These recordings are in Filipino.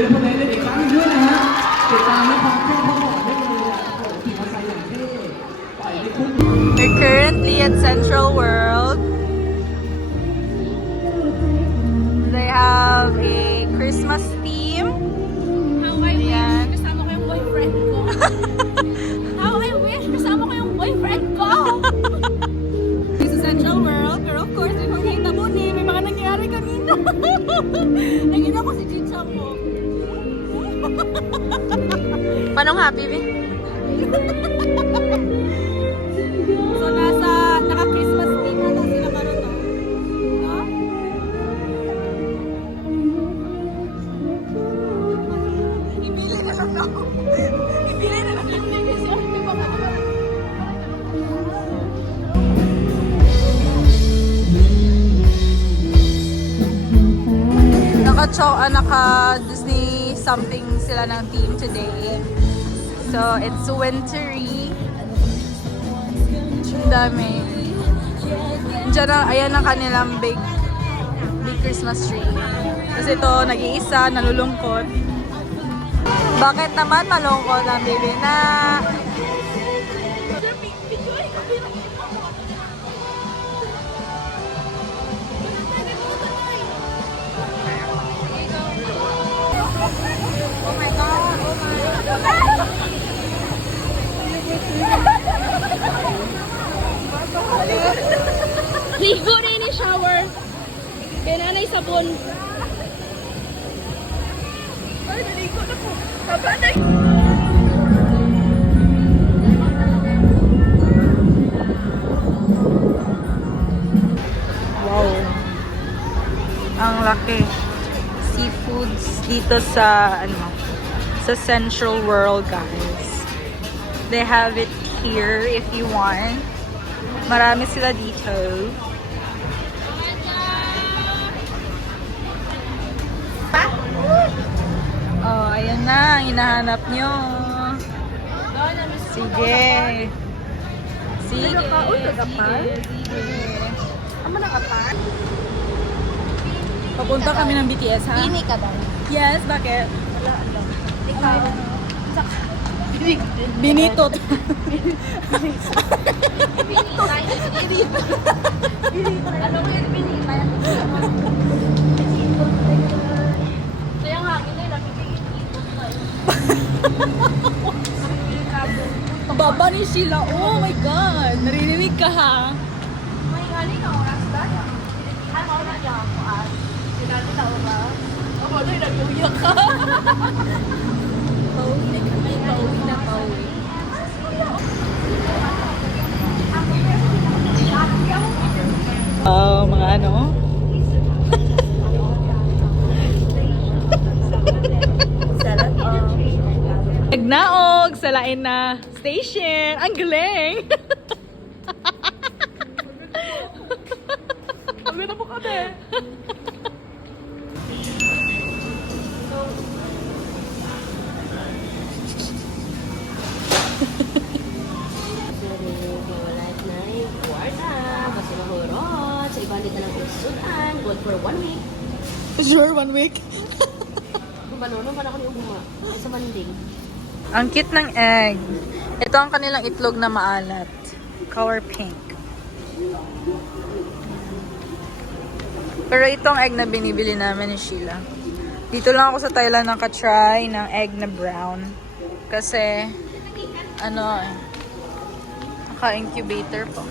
เป็นคนไหนเล่นอีกครั้งด้วยนะฮะติดตามและความแค่พ่อบอกได้เลยอ่ะโอ้โหขี่มอเตอร์ไซค์อย่างเท่ปล่อยให้คุ้ม We're currently at Central World. They have a Christmas theme. How I wish kasama ko yung boyfriend ko. How I wish kasama ko yung boyfriend ko. This is Central World, pero of course, may mga ni, may mga nangyari kanina. Nakita ko si Chicha mo. Panong happy, Vi? So, naka-Christmas theme na daw sila karon, no? No? Ibili na lang daw. Ibili na lang yung negosyo. Di ba ba? Naka-Disney something sila ng theme today. So, it's wintry. Ang dami. Diyan na, ayan ang kanilang big Christmas tree. Kasi ito, nag-iisa, nalulungkot. Bakit naman malungkot ang baby na? Oh my God! Oh my God! Ligo na yun yung shower. Kaya nanay sabon. Ay, naligo na po. Kabanay. Wow. Ang laki. Seafoods dito sa sa Central World, guys. They have it here if you want. Marami sila dito. Oh, ayan na ang hinahanap nyo. Sige. Sige. Amo na ka pa? Papunta kami ng BTS, ha? Ini ka daw. Yes, bakit? Wala, ano. Ikaw. Binito. Ano ko yung binita? Kaya nga, hindi lang ipigit-ipot tayo. Baba ni Sheila. Oh my God. Naririnig ka, ha? May hali ka oras tayo. Ano na niya ako at sinabi na ba? Ako na yung nag-uyak ka. Pauwi na kami. Pauwi na pauwi. Mga ano? Nagnaog sa lain na station. Ang galing! Ang ganda po kami. Good for 1 week. Sure, 1 week. Bumanono pa ako ni Uguma. Ay sa Manding. Ang cute ng egg. Ito ang kanilang itlog na maalat. Color pink. Pero itong egg na binibili namin ni Sheila. Dito lang ako sa Thailand nakatry ng egg na brown. Kasi, naka-incubator pa.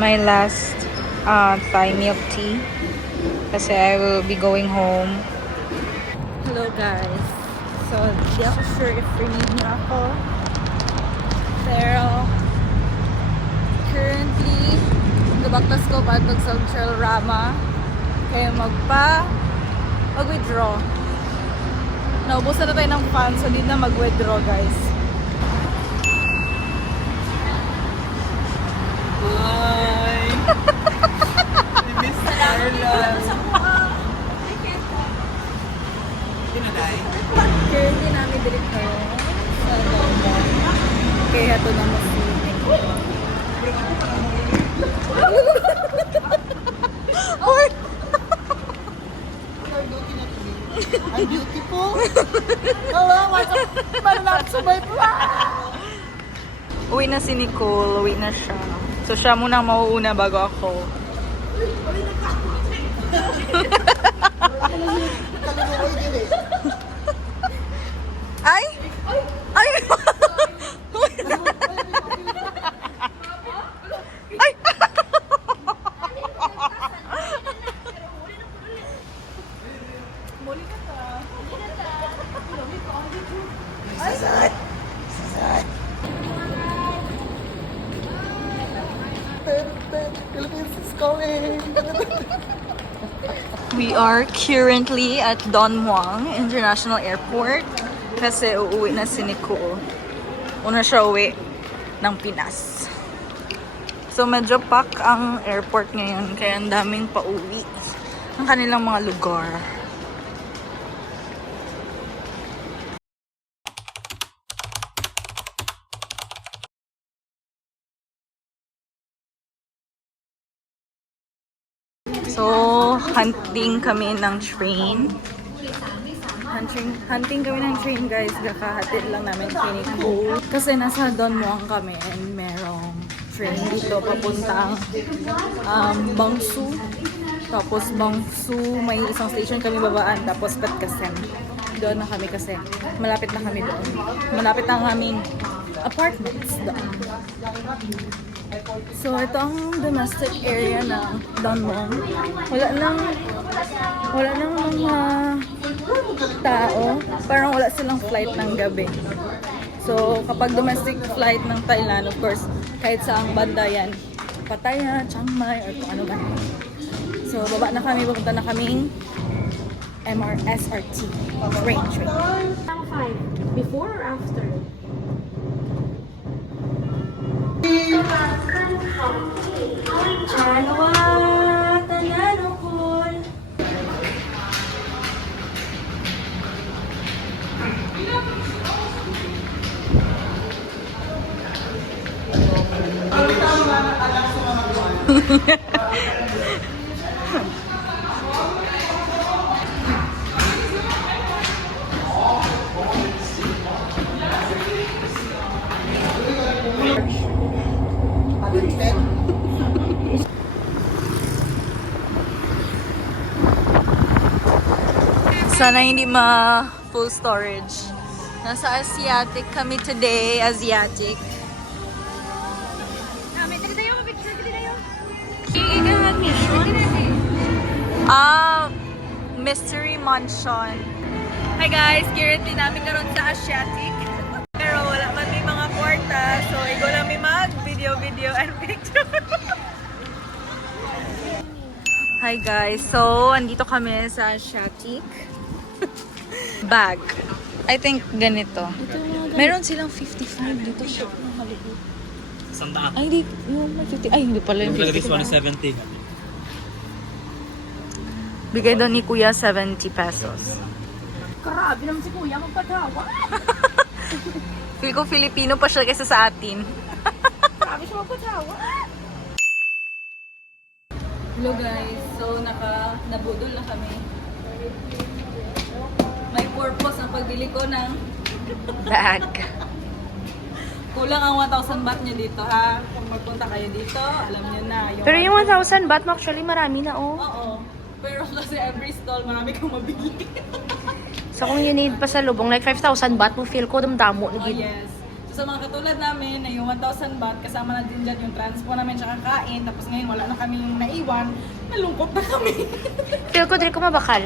My last Thai milk tea. Kasi I will be going home. Hello guys. So, di ako sure if read na ako. Pero, currently, gabaktas ko pa sa Central Rama. Kaya mag-withdraw. Naubusan na tayo ng funds, so di na mag-withdraw guys. Hi! I miss Ireland. Currently namin dito sa London. Kaya ito na mas Beautiful. Hello, what's up? Malap sa my Uwi na si Nicole, uwi na siya. So siya muna mauuna bago ako. Ay! Ay! Ay! Philippines is calling. We are currently at Don Muang International Airport kasi uuwi na si Nicole. Una siya uwi ng Pinas. So medyo pack ang airport ngayon kaya ang daming pauwi ng kanilang mga lugar. So, hunting kami ng train. Hunting kami ng train, guys. Kakahatid lang namin kay Nicole. Kasi nasa Don Muang kami and merong train dito papuntang Bangsu. Tapos Bangsu, may isang station kami babaan. Tapos Patkasen. Doon na kami kasi. Malapit na kami doon. Malapit na ang aming apartments doon. So, ito ang domestic area ng Don Muang. Wala nang mga tao. Parang wala silang flight ng gabi. So, kapag domestic flight ng Thailand, of course, kahit saang banda yan, Pattaya, Chiang Mai, or kung ano ba. So, baba na kami, pupunta na kaming SRT train. 5. Before or after? Chalawa, tananokol. Sana hindi full storage. Nasa Asiatic kami today. Asiatic. Mystery Mansion. Hi guys! Currently namin karon sa Asiatic. Pero wala man may mga kwarta. So, igo lang may mag-video and picture. Hi guys! So, andito kami sa Asiatic. Bag. I think ganito. Meron silang 55 dito siya. Sandaan. Ay, hindi. Yung 50. Ay, hindi pala yung This 50. one is 70. Bigay daw ni Kuya 70 pesos. Grabe naman si Kuya magpatawa. Feel ko Filipino pa siya kaysa sa atin. Grabe siya magpatawa. Hello guys. So, nabudol na kami. May purpose ang pagbili ko ng bag. Kulang ang 1,000 baht nyo dito ha. Kung magpunta kayo dito, alam nyo na. Pero yung 1,000 baht mo actually marami na oh. Oo. Pero kasi every stall marami kang mabili. So kung you need pa sa lubong like 5,000 baht mo feel ko damdamo Oh yes. So sa mga katulad namin na yung 1,000 baht, kasama na din dyan yung transpo namin tsaka kain. Tapos ngayon wala na kami yung naiwan. Nalungkot na kami. Feel ko dili ko mabakal.